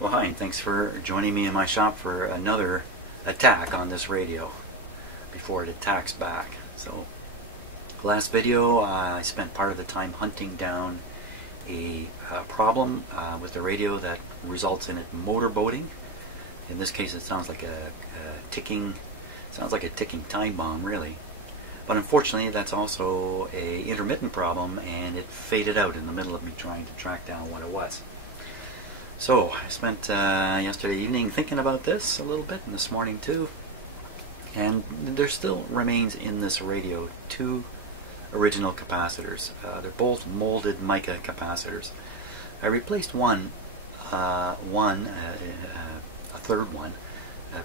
Well, hi, and thanks for joining me in my shop for another attack on this radio before it attacks back. So, last video I spent part of the time hunting down a problem with the radio that results in it motorboating. In this case, it sounds like a ticking time bomb, really. But unfortunately, that's also a intermittent problem, and it faded out in the middle of me trying to track down what it was. So I spent yesterday evening thinking about this a little bit, and this morning too. And there still remains in this radio two original capacitors. They're both molded mica capacitors. I replaced a third one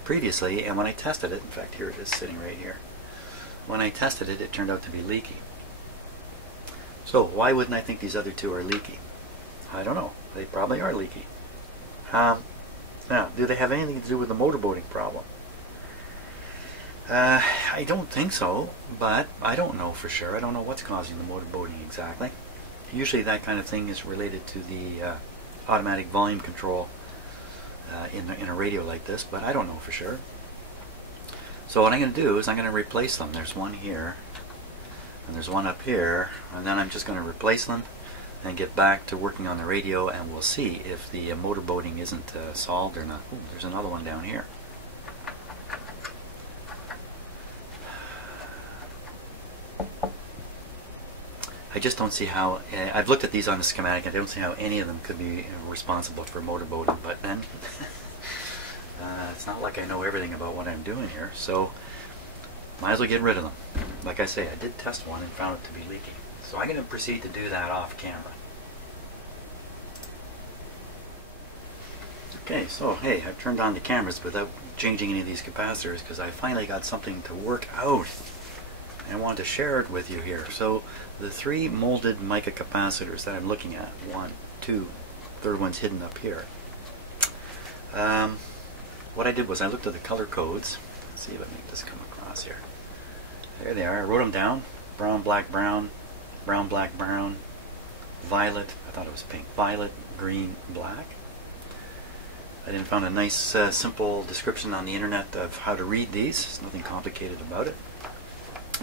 previously, and when I tested it, in fact here it is sitting right here. When I tested it, it turned out to be leaky. So why wouldn't I think these other two are leaky? I don't know. They probably are leaky. Now, do they have anything to do with the motorboating problem? I don't think so, but I don't know for sure. I don't know what's causing the motorboating exactly. Usually that kind of thing is related to the automatic volume control in a radio like this, but I don't know for sure. So what I'm going to do is I'm going to replace them. There's one here, and there's one up here, and then I'm just going to replace them and get back to working on the radio, and we'll see if the motorboating isn't solved or not. Ooh, there's another one down here. I just don't see how, I've looked at these on the schematic, and I don't see how any of them could be responsible for motorboating, but then it's not like I know everything about what I'm doing here, so might as well get rid of them. Like I say, I did test one and found it to be leaking. So I'm going to proceed to do that off camera. Okay, so hey, I've turned on the cameras without changing any of these capacitors because I finally got something to work out and I wanted to share it with you here. So the three molded mica capacitors that I'm looking at, one, two, third one's hidden up here. What I did was I looked at the color codes. Let's see if I can make this come across here. There they are. I wrote them down. Brown, black, brown. Brown, black, brown, violet, I thought it was pink, violet, green, black. I then found a nice simple description on the internet of how to read these. There's nothing complicated about it.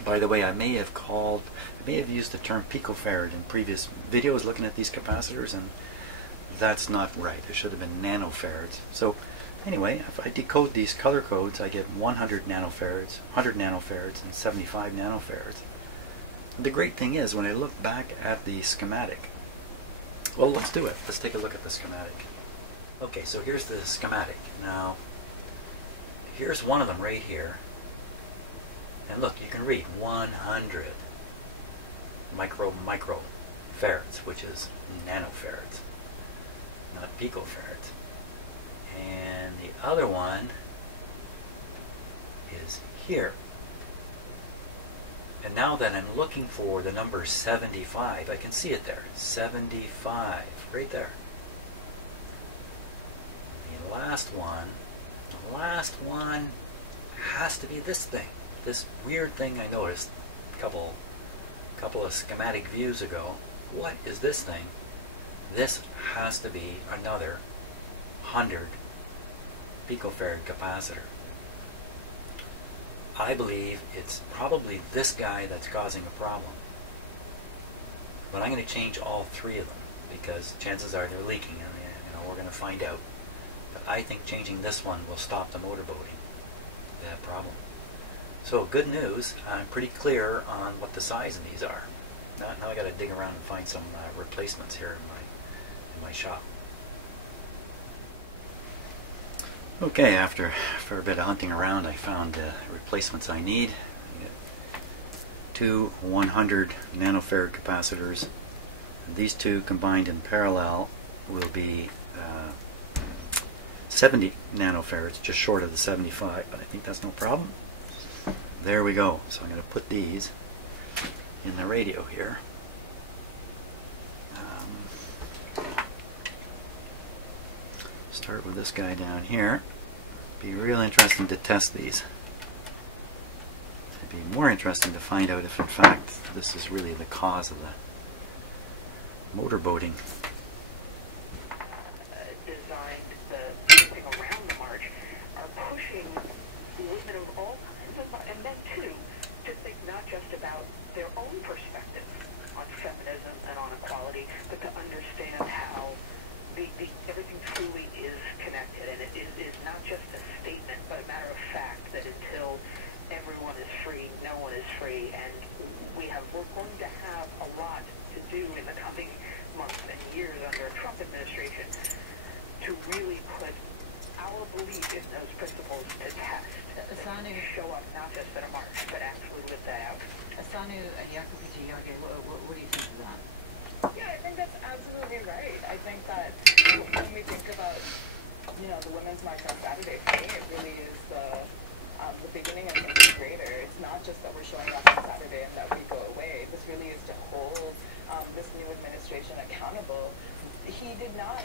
By the way, I may have used the term picofarad in previous videos looking at these capacitors, and that's not right. It should have been nanofarads. So anyway, if I decode these color codes, I get 100 nanofarads, 100 nanofarads, and 75 nanofarads. The great thing is, when I look back at the schematic, well, let's do it. Let's take a look at the schematic. Okay, so here's the schematic. Now, here's one of them right here. And look, you can read 100 microfarads, which is nanofarads, not picofarads. And the other one is here. And now that I'm looking for the number 75, I can see it there. 75, right there. The last one has to be this thing. This weird thing I noticed a couple of schematic views ago. What is this thing? This has to be another 100 picofarad capacitor. I believe it's probably this guy that's causing a problem. But I'm going to change all three of them because chances are they're leaking, and we're going to find out. But I think changing this one will stop the motorboating, that problem. So good news, I'm pretty clear on what the size of these are. Now I got to dig around and find some replacements here in my shop. Okay, after a bit of hunting around, I found replacements I need. I got two 100 nanofarad capacitors. These two combined in parallel will be 70 nanofarads, just short of the 75, but I think that's no problem. There we go. So I'm going to put these in the radio here. Start with this guy down here. Be real interesting to test these. It'd be more interesting to find out if in fact this is really the cause of the motorboating. Designed the believe in those principles to test, Asanu, show up not just at a march, but actually live that out. Asanu Yakupijiyage, what do you think of that? Yeah, I think that's absolutely right. I think that when we think about, the Women's March on Saturday, for me, it really is the beginning of something greater. It's not just that we're showing up on Saturday and that we go away. This really is to hold this new administration accountable.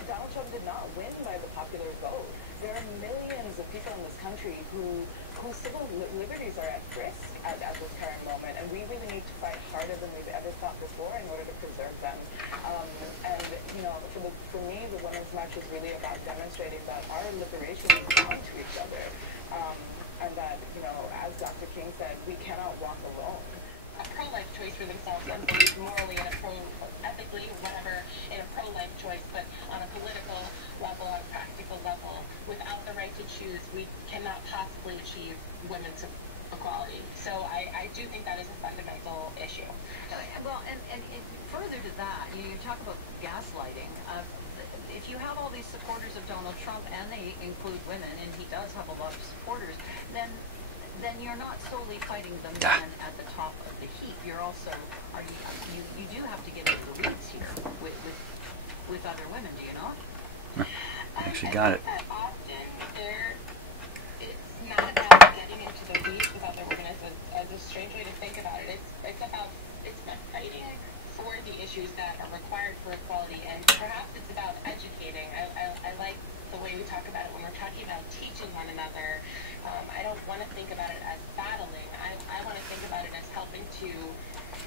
Donald Trump did not win by the popular vote. There are millions of people in this country whose civil liberties are at risk at this current moment, and we really need to fight harder than we've ever fought before in order to preserve them. For me, the Women's March is really about demonstrating that our liberation is bound to each other, and that, as Dr. King said, we cannot walk alone. A pro-life choice for themselves and believe morally and ethically, whatever, in a pro-life choice, but on a political level, on a practical level, without the right to choose, we cannot possibly achieve women's equality. So I do think that is a fundamental issue. Well, and further to that, you talk about gaslighting. If you have all these supporters of Donald Trump, and they include women, and he does have a lot of supporters, then you're not solely fighting the men at the top of the heap. You're also, you do have to get into the weeds here with other women, do you not? Actually got it. Often it's not about getting into the weeds with other women as a strange way to think about it. It's about fighting for the issues that are required for equality, and perhaps it's about educating. I like the way we talk about it when we're talking about teaching one another. I don't want to think about it as battling. I want to think about it as helping to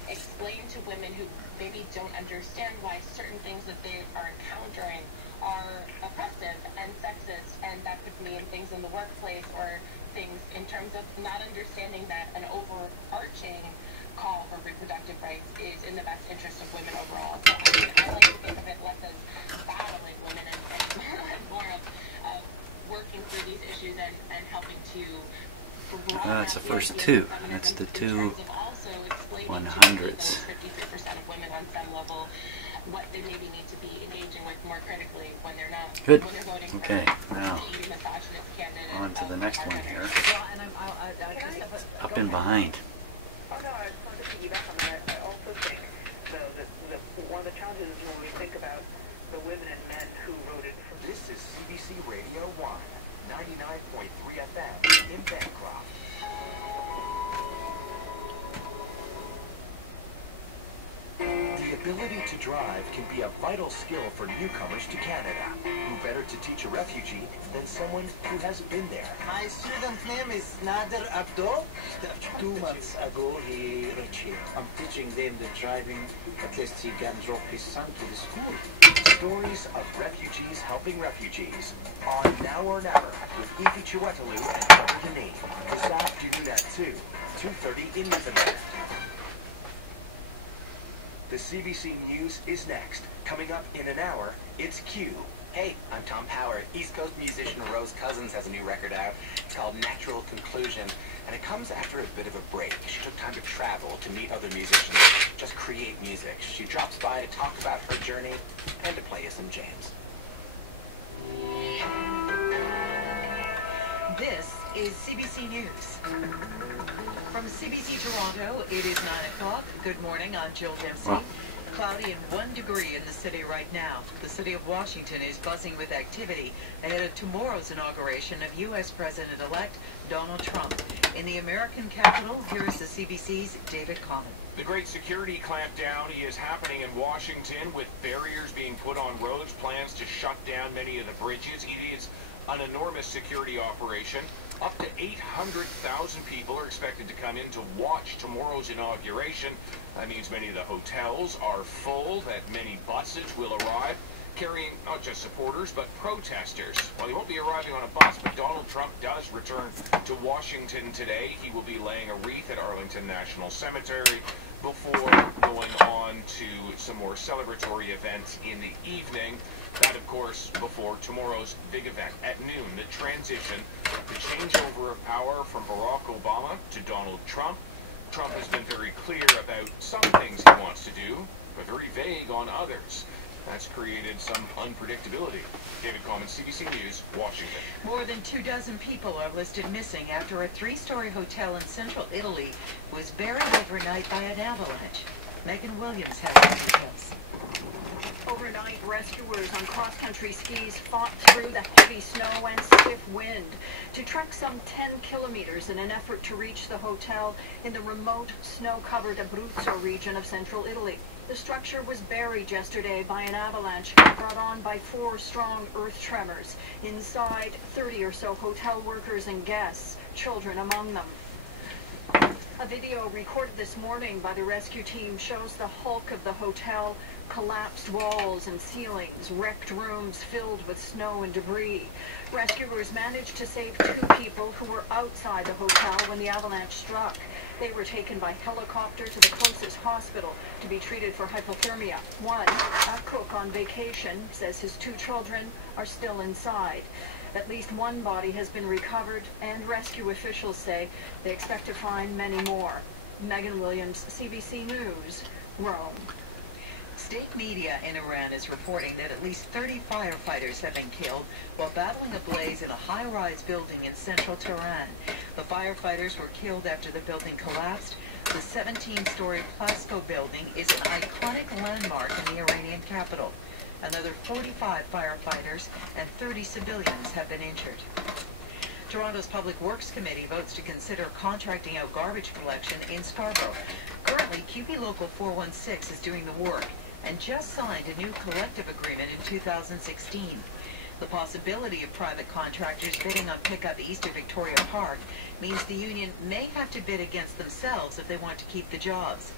explain to women who maybe don't understand why certain things that they are encountering are oppressive and sexist, and that could mean things in the workplace or things in terms of not understanding that an overarching call for reproductive rights is in the best interest of women overall. So I like to think of it less as battling women and more of working through these issues and helping to that's the first two. That's the two 100s. 53% of women on some level, what they maybe need to be engaging with more critically when they're not. Good. When they're voting Okay, for now misogynist candidates. on to the next one here. Well, and I just have a... Up and behind. Oh no, I just wanted to piggyback on that. I also think, though, that one of the challenges is when we think about the women and men who voted for... This is CBC Radio 1, 99.3 FM in Bancroft. The ability to drive can be a vital skill for newcomers to Canada. Who better to teach a refugee than someone who has been there? My student name is Nader Abdo. 2 months ago he reached here. I'm teaching them the driving, at least he can drop his son to the school. Stories of refugees helping refugees on Now or Never with Ify Chiwetelou and Trevor Deneen. This afternoon at 2, 2:30 in Newfoundland. The CBC News is next. Coming up in an hour, it's Q. Hey, I'm Tom Power. East Coast musician Rose Cousins has a new record out. It's called Natural Conclusion, and it comes after a bit of a break. She took time to travel, to meet other musicians, just create music. She drops by to talk about her journey and to play you some jams. This is CBC News. From CBC Toronto, it is 9 o'clock. Good morning, I'm Jill Dempsey. Wow. Cloudy and 1 degree in the city right now. The city of Washington is buzzing with activity ahead of tomorrow's inauguration of U.S. President-elect Donald Trump. In the American capital, here is the CBC's David Common. The great security clampdown is happening in Washington with barriers being put on roads, plans to shut down many of the bridges. It is an enormous security operation. Up to 800,000 people are expected to come in to watch tomorrow's inauguration. That means many of the hotels are full, that many buses will arrive, carrying not just supporters, but protesters. Well, he won't be arriving on a bus, but Donald Trump does return to Washington today. He will be laying a wreath at Arlington National Cemetery before going on to some more celebratory events in the evening. That, of course, before tomorrow's big event at noon, the transition, the changeover of power from Barack Obama to Donald Trump. Trump has been very clear about some things he wants to do, but very vague on others. That's created some unpredictability. David Coleman, CBC News, Washington. More than 24 people are listed missing after a 3-story hotel in central Italy was buried overnight by an avalanche. Megan Williams has the details. Overnight, rescuers on cross-country skis fought through the heavy snow and stiff wind to trek some 10 kilometers in an effort to reach the hotel in the remote, snow-covered Abruzzo region of central Italy. The structure was buried yesterday by an avalanche brought on by 4 strong earth tremors. Inside, 30 or so hotel workers and guests, children among them. A video recorded this morning by the rescue team shows the hulk of the hotel, collapsed walls and ceilings, wrecked rooms filled with snow and debris. Rescuers managed to save 2 people who were outside the hotel when the avalanche struck. They were taken by helicopter to the closest hospital to be treated for hypothermia. One, a cook on vacation, says his 2 children are still inside. At least 1 body has been recovered, and rescue officials say they expect to find many more. Megan Williams, CBC News, Rome. State media in Iran is reporting that at least 30 firefighters have been killed while battling a blaze in a high-rise building in central Tehran. The firefighters were killed after the building collapsed. The 17-story Plasko building is an iconic landmark in the Iranian capital. Another 45 firefighters and 30 civilians have been injured. Toronto's Public Works Committee votes to consider contracting out garbage collection in Scarborough. Currently, QP Local 416 is doing the work and just signed a new collective agreement in 2016. The possibility of private contractors bidding on pickup east of Victoria Park means the union may have to bid against themselves if they want to keep the jobs.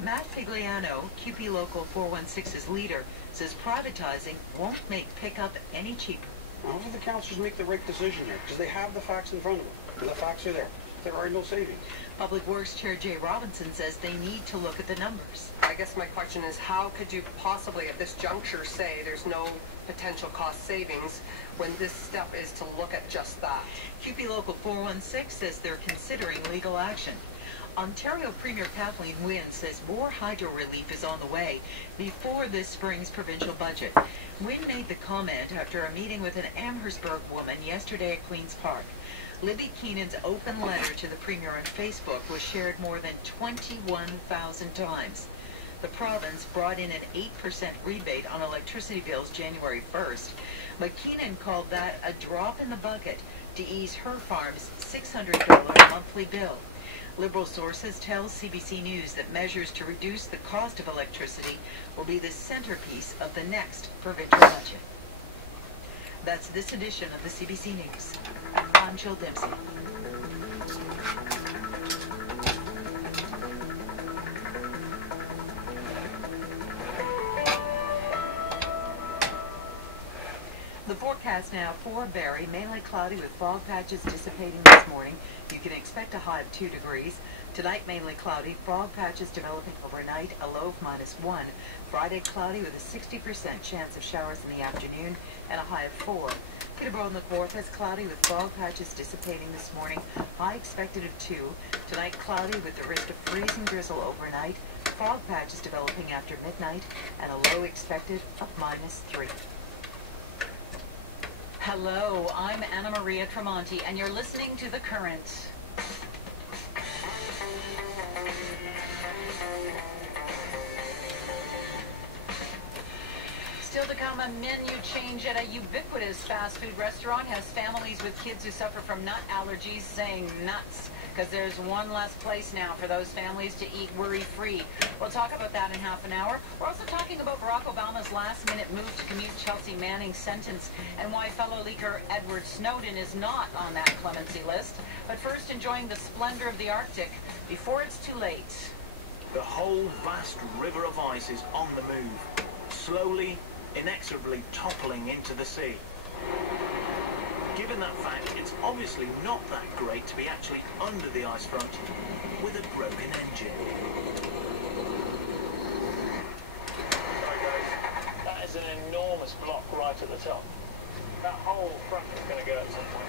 Matt Figliano, QP Local 416's leader, says privatizing won't make pickup any cheaper. How do the councillors make the right decision here? Because they have the facts in front of them. The facts are there. There are no savings. Public Works Chair Jay Robinson says they need to look at the numbers. I guess my question is, how could you possibly at this juncture say there's no potential cost savings when this step is to look at just that? QP Local 416 says they're considering legal action. Ontario Premier Kathleen Wynne says more hydro relief is on the way before this spring's provincial budget. Wynne made the comment after a meeting with an Amherstburg woman yesterday at Queen's Park. Libby Keenan's open letter to the Premier on Facebook was shared more than 21,000 times. The province brought in an 8% rebate on electricity bills January 1st, but Keenan called that a drop in the bucket to ease her farm's $600 monthly bill. Liberal sources tell CBC News that measures to reduce the cost of electricity will be the centerpiece of the next provincial budget. That's this edition of the CBC News. I'm Jill Dempsey. The forecast now for Barrie, mainly cloudy with fog patches dissipating this morning. You can expect a high of 2 degrees. Tonight, mainly cloudy, fog patches developing overnight, a low of -1. Friday, cloudy with a 60% chance of showers in the afternoon and a high of 4. Peterborough and the Kawarthas, cloudy with fog patches dissipating this morning, high expected of 2. Tonight, cloudy with the risk of freezing drizzle overnight, fog patches developing after midnight, and a low expected of -3. Hello, I'm Anna Maria Tremonti, and you're listening to The Current. Still to come, a menu change at a ubiquitous fast food restaurant has families with kids who suffer from nut allergies saying nuts, because there's one less place now for those families to eat worry-free. We'll talk about that in half an hour. We're also talking about Barack Obama's last-minute move to commute Chelsea Manning's sentence and why fellow leaker Edward Snowden is not on that clemency list. But first, enjoying the splendor of the Arctic before it's too late. The whole vast river of ice is on the move, slowly, inexorably toppling into the sea. Given that fact, it's obviously not that great to be actually under the ice front with a broken engine. Right guys, that is an enormous block right at the top. That whole front is going to go at some point.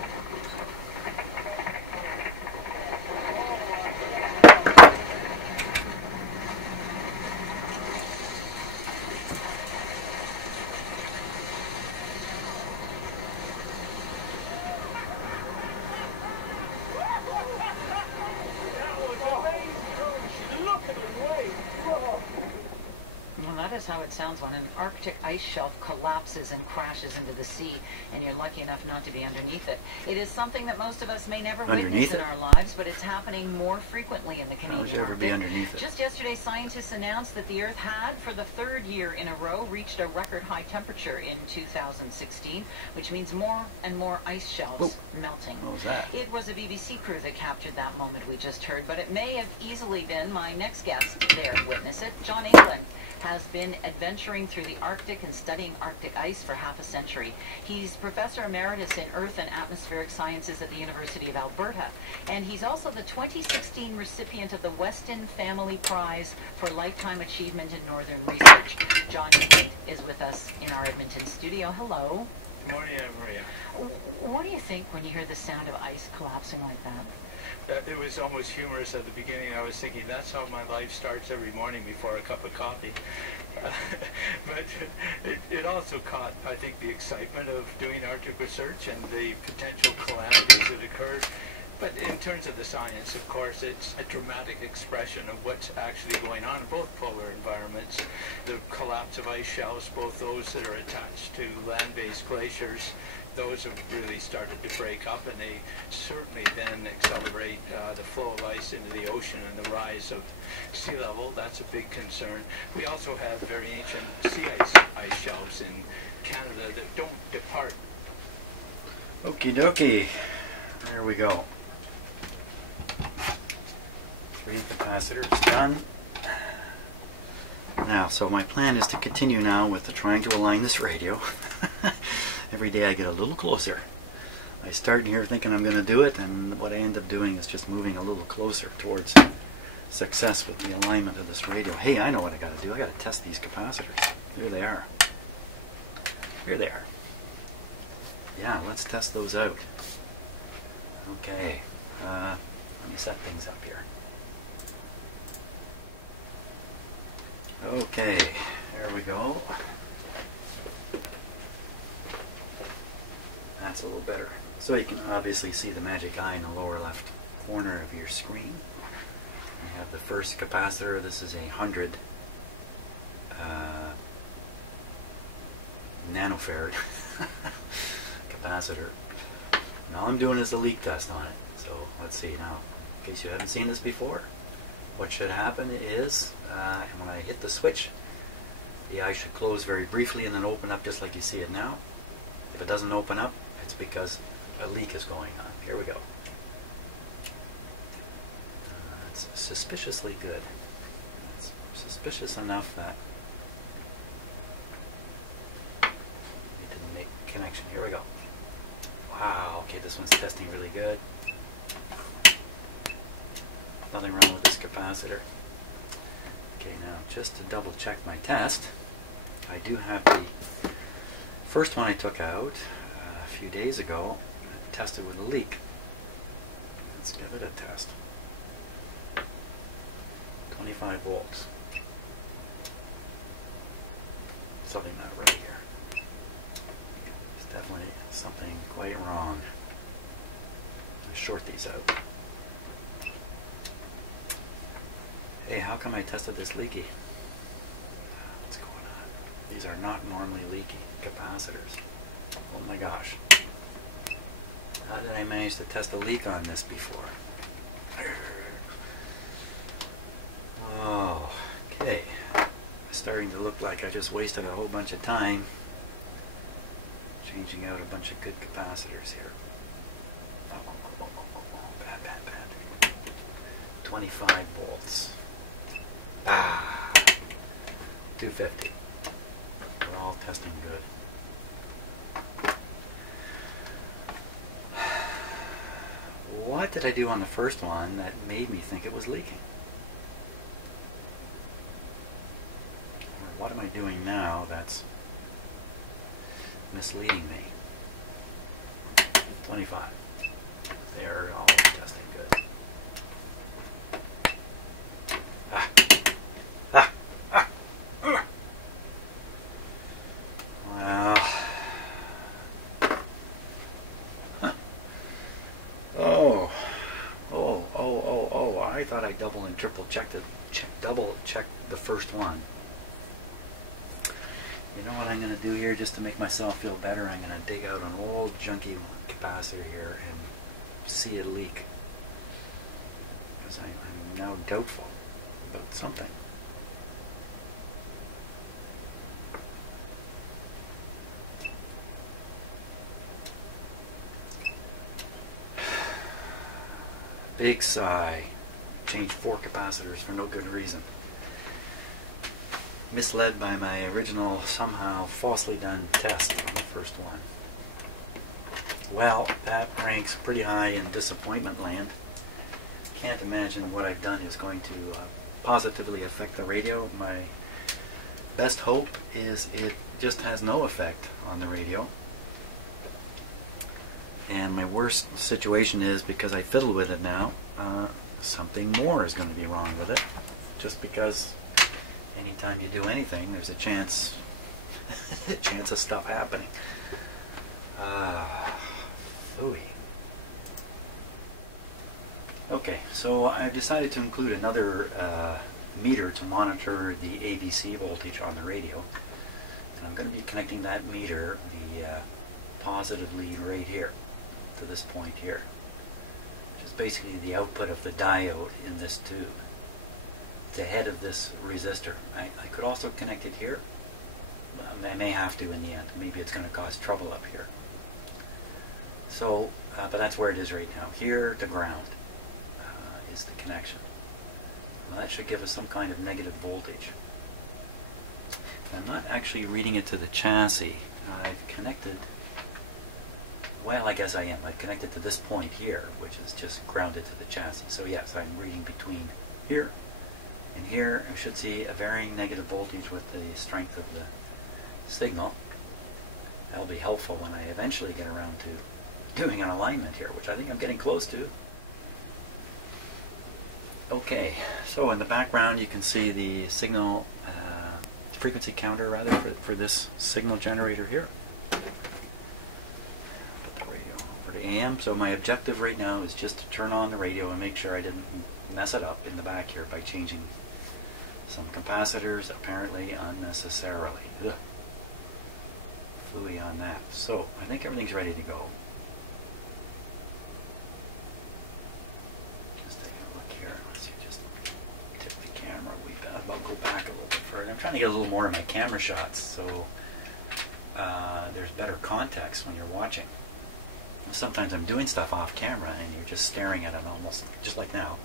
how it sounds when an Arctic ice shelf collapses and crashes into the sea, and you're lucky enough not to be underneath it. It is something that most of us may never witness in our lives, but it's happening more frequently in the Canadian Arctic. How would you ever be underneath it? Just yesterday, scientists announced that the Earth had, for the third year in a row, reached a record high temperature in 2016, which means more and more ice shelves melting. What was that? It was a BBC crew that captured that moment we just heard, but it may have easily been my next guest there to witness it. John England has been adventuring through the Arctic and studying Arctic ice for half a century. He's Professor Emeritus in Earth and Atmospheric Sciences at the University of Alberta, and he's also the 2016 recipient of the Weston Family Prize for Lifetime Achievement in Northern Research. John England is with us in our Edmonton studio. Hello. Good morning, Maria. What do you think when you hear the sound of ice collapsing like that? It was almost humorous at the beginning. I was thinking that's how my life starts every morning before a cup of coffee. But it also caught, I think, the excitement of doing Arctic research and the potential calamities that occurred. But in terms of the science, of course, it's a dramatic expression of what's actually going on in both polar environments. The collapse of ice shelves, both those that are attached to land-based glaciers, those have really started to break up, and they certainly then accelerate the flow of ice into the ocean and the rise of sea level. That's a big concern. We also have very ancient sea ice shelves in Canada that don't depart. Okie dokie. There we go. 3 capacitors done. Now, so my plan is to continue now with trying to align this radio. Every day I get a little closer. I start here thinking I'm going to do it, and what I end up doing is just moving a little closer towards success with the alignment of this radio. Hey, I know what I got to do. I got to test these capacitors. Here they are. Here they are. Yeah, let's test those out. Okay, let me set things up here. Okay, there we go. That's a little better. So you can obviously see the magic eye in the lower left corner of your screen. We have the first capacitor. This is a 100 nanofarad capacitor. And all I'm doing is a leak test on it. So let's see now. In case you haven't seen this before, what should happen is when I hit the switch, the eye should close very briefly and then open up just like you see it now. If it doesn't open up, it's because a leak is going on. Here we go. It's suspiciously good. It's suspicious enough that it didn't make a connection. Here we go. Wow, okay, this one's testing really good. Nothing wrong with this capacitor. Okay, now just to double check my test, I do have the first one I took out a few days ago, tested with a leak. Let's give it a test. 25 volts. Something not right here. There's definitely something quite wrong. Let's short these out. Hey, how come I tested this leaky? What's going on? These are not normally leaky capacitors. Oh my gosh. How did I manage to test a leak on this before? Oh, okay. It's starting to look like I just wasted a whole bunch of time changing out a bunch of good capacitors here. Bad. 25 volts. 250. We're all testing good. What did I do on the first one that made me think it was leaking? Or what am I doing now that's misleading me? 25. They're all testing good. I thought I double and triple checked the first one. You know what I'm going to do here just to make myself feel better? I'm going to dig out an old junky capacitor here and see it leak. Because I'm now doubtful about something. Big sigh. Changed 4 capacitors for no good reason. Misled by my original, somehow falsely done test on the first one. Well, that ranks pretty high in disappointment land. Can't imagine what I've done is going to positively affect the radio. My best hope is it just has no effect on the radio. And my worst situation is, because I fiddle with it now, something more is going to be wrong with it. Just because anytime you do anything, there's a chance of stuff happening. Ooey. Okay, so I've decided to include another meter to monitor the ADC voltage on the radio. And I'm going to be connecting that meter, the positive lead right here, to this point here, which is basically the output of the diode in this tube. It's ahead of this resistor. I could also connect it here. I may have to in the end. Maybe it's going to cause trouble up here. So, but that's where it is right now. Here to ground is the connection. Well, that should give us some kind of negative voltage. I'm not actually reading it to the chassis. I've connected, well, I guess I am. I've connected to this point here, which is just grounded to the chassis. So yes, I'm reading between here and here. I should see a varying negative voltage with the strength of the signal. That'll be helpful when I eventually get around to doing an alignment here, which I think I'm getting close to. Okay, so in the background you can see the signal frequency counter rather for this signal generator here. Put the radio over to AM. So my objective right now is just to turn on the radio and make sure I didn't mess it up in the back here by changing some capacitors apparently unnecessarily. Ugh. Fooey on that. So I think everything's ready to go. Just taking a look here. Let's see, just tip the camera. I'll go back a little bit further. I'm trying to get a little more of my camera shots so there's better context when you're watching. Sometimes I'm doing stuff off camera and you're just staring at it almost, just like now,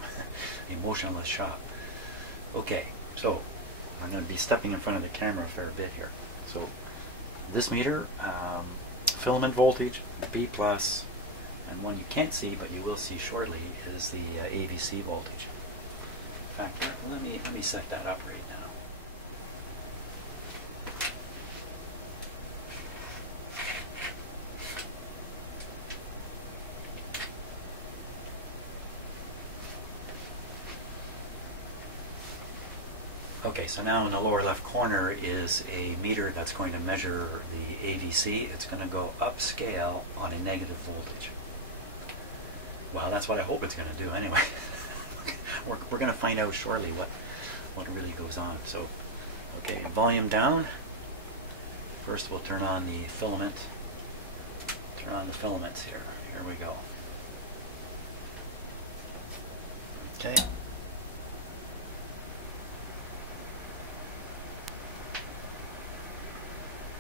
emotionless shot. Okay, so I'm going to be stepping in front of the camera a fair bit here. So this meter, filament voltage, B+, and one you can't see but you will see shortly is the ADC voltage. In fact, let me set that up right now. Okay, so now in the lower left corner is a meter that's going to measure the ADC. It's going to go upscale on a negative voltage. Well, that's what I hope it's going to do anyway. We're going to find out shortly what really goes on. So, okay, volume down. First we'll turn on the filament. Turn on the filaments here. Here we go. Okay.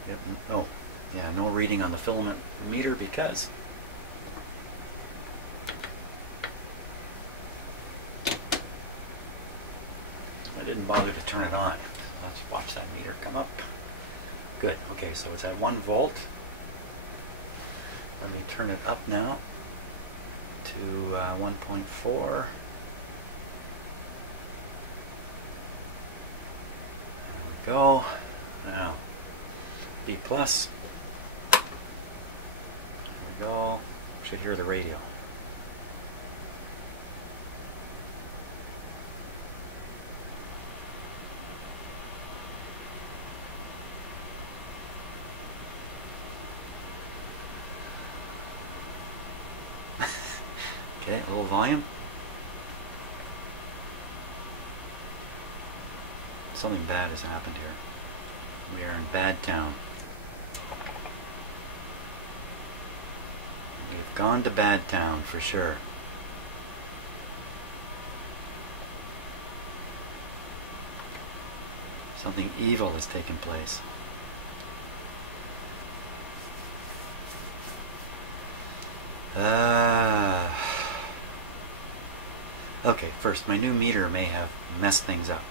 Yep. Oh, yeah, no reading on the filament meter because I didn't bother to turn it on. Let's watch that meter come up. Good. Okay, so it's at 1 volt. Let me turn it up now to 1.4. There we go. Now, B+. There we go. Should hear the radio. Okay, a little volume. Something bad has happened here. We are in Bad Town. We've gone to Bad Town for sure. Something evil has taken place. Okay, first, my new meter may have messed things up.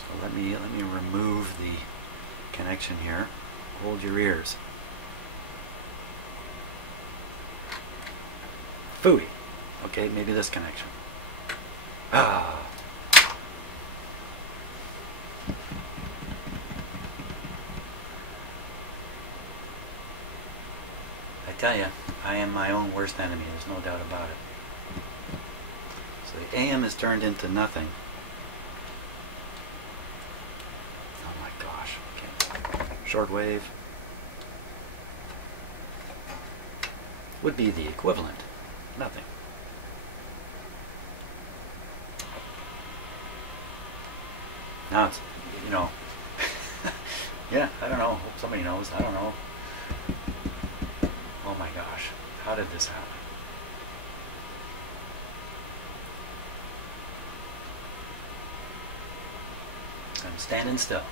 So let me remove the connection here. Hold your ears. Phooey. Okay, maybe this connection. I tell you, I am my own worst enemy. There's no doubt about it. So the AM is turned into nothing. Oh my gosh. Okay. Shortwave would be the equivalent. Nothing. Now it's, you know, yeah, I don't know. Hope somebody knows. I don't know. Oh my gosh. How did this happen? I'm standing still.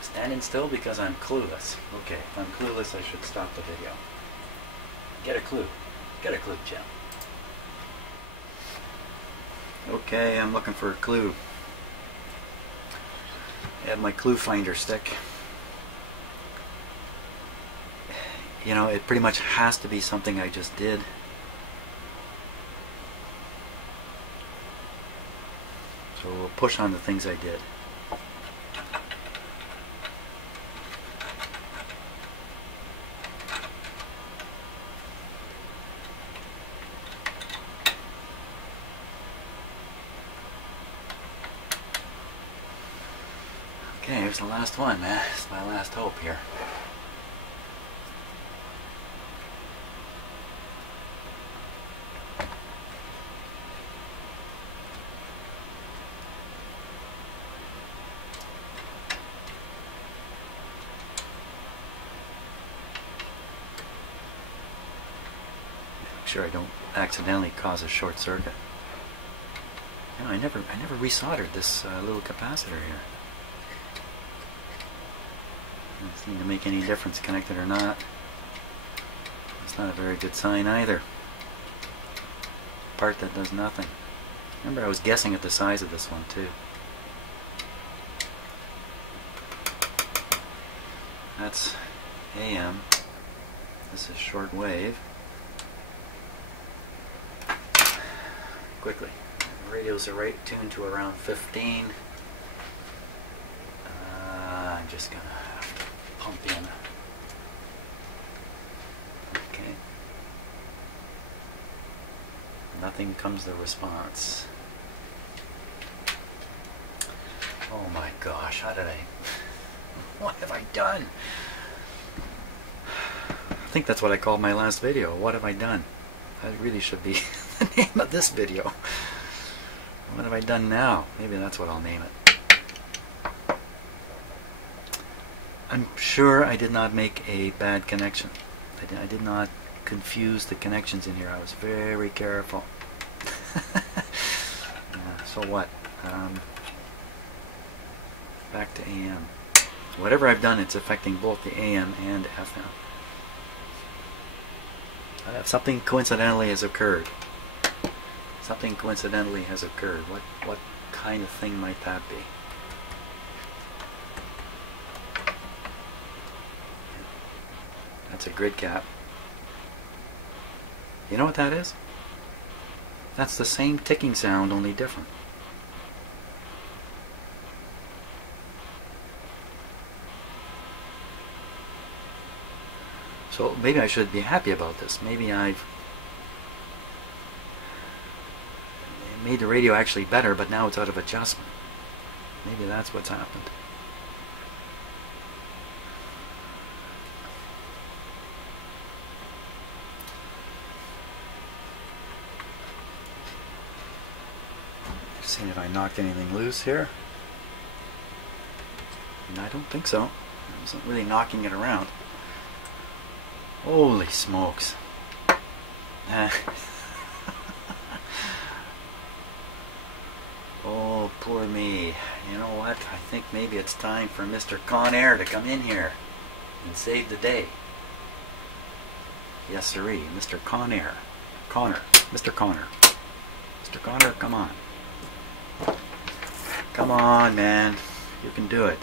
Standing still because I'm clueless. Okay, if I'm clueless, I should stop the video. Get a clue. Get a clue, Jim. Okay, I'm looking for a clue. I have my clue finder stick. You know, it pretty much has to be something I just did. So we'll push on the things I did. Okay, here's the last one, man. It's my last hope here. Make sure I don't accidentally cause a short circuit. You know, I never resoldered this little capacitor here. Doesn't seem to make any difference connected or not. It's not a very good sign either. Part that does nothing. Remember, I was guessing at the size of this one too. That's AM. This is short wave. Quickly. The radios are right tuned to around 15. I'm just gonna have to pump in. Okay. Nothing comes the response. Oh my gosh, how did I... What have I done? I think that's what I called my last video. What have I done? That really should be the name of this video. What have I done now? Maybe that's what I'll name it. I'm sure I did not make a bad connection. I did not confuse the connections in here. I was very careful. So what? Back to AM. Whatever I've done, it's affecting both the AM and FM. Something coincidentally has occurred. Something coincidentally has occurred. What kind of thing might that be? That's a grid cap. You know what that is? That's the same ticking sound, only different. So maybe I should be happy about this. Maybe I've made the radio actually better, but now it's out of adjustment. Maybe that's what's happened. Just seeing if I knocked anything loose here. I don't think so. I wasn't really knocking it around. Holy smokes. Oh, poor me. You know what? I think maybe it's time for Mr. Con Air to come in here and save the day. Yes, sirree. Mr. Con Air. Connor. Mr. Connor. Mr. Connor, come on. Come on, man. You can do it.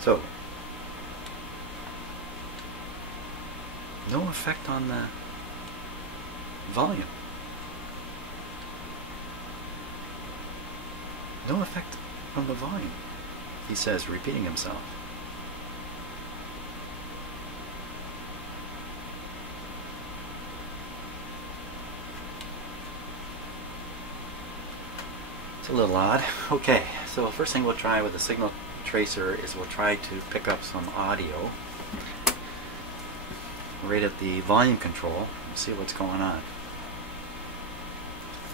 So, no effect on the volume. No effect on the volume, he says, repeating himself. It's a little odd. Okay, so first thing we'll try with the signal tracer is we'll try to pick up some audio right at the volume control and see what's going on.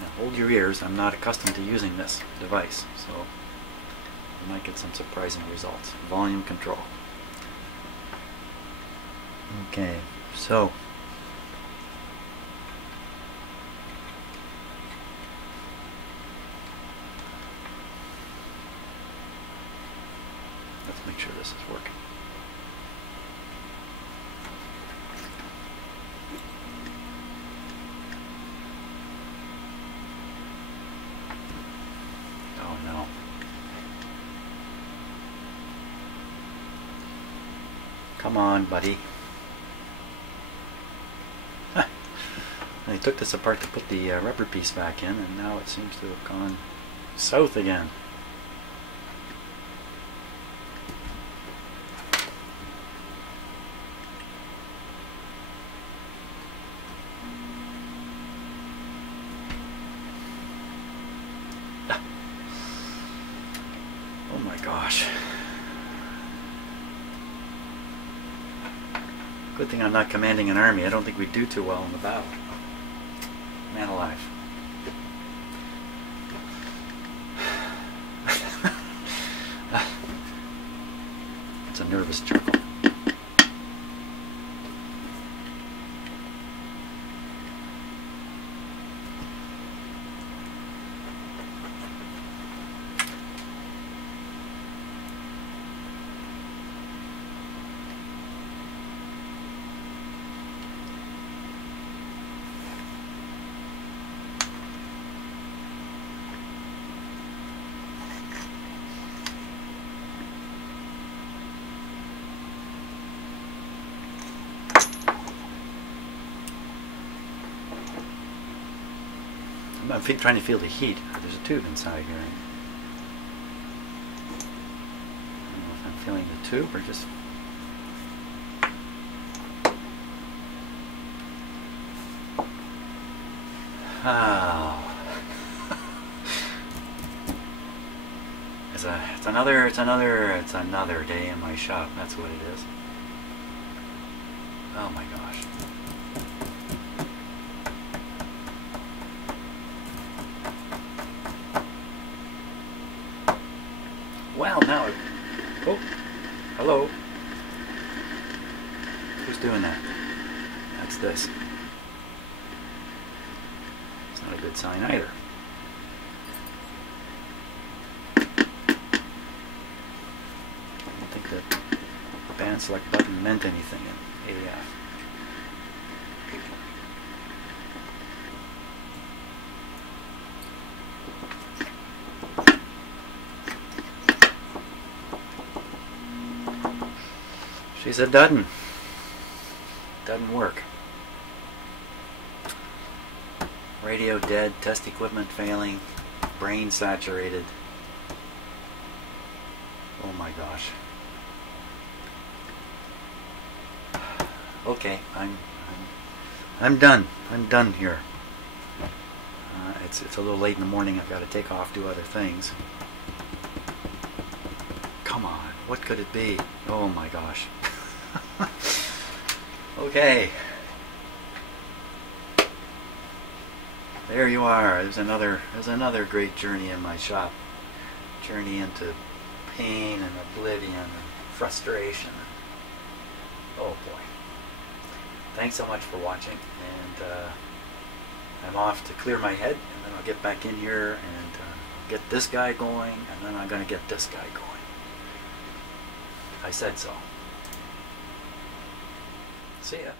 Now hold your ears, I'm not accustomed to using this device, so you might get some surprising results. Volume control. Okay, so let's make sure this is working. Oh no. Come on, buddy. I took this apart to put the rubber piece back in, and now it seems to have gone south again. Oh my gosh. Good thing I'm not commanding an army. I don't think we'd do too well in the battle. Man alive. It's a nervous chuckle. I'm trying to feel the heat. There's a tube inside here. I don't know if I'm feeling the tube or just... Oh. It's another day in my shop. That's what it is. Oh my gosh. Well, now, oh, hello. Who's doing that? That's this. It's not a good sign either. I don't think that the band select button meant anything in AF. She said doesn't work. Radio dead, test equipment failing, brain saturated. Oh my gosh. Okay, I'm done. I'm done here. It's a little late in the morning. I've got to take off, do other things. Come on, what could it be? Oh my gosh. Okay. there you are. There's another great journey in my shop. Journey into pain and oblivion and frustration. Oh boy. Thanks so much for watching, and I'm off to clear my head, and then I'll get back in here and get this guy going, and then I'm going to get this guy going. I said so. See ya.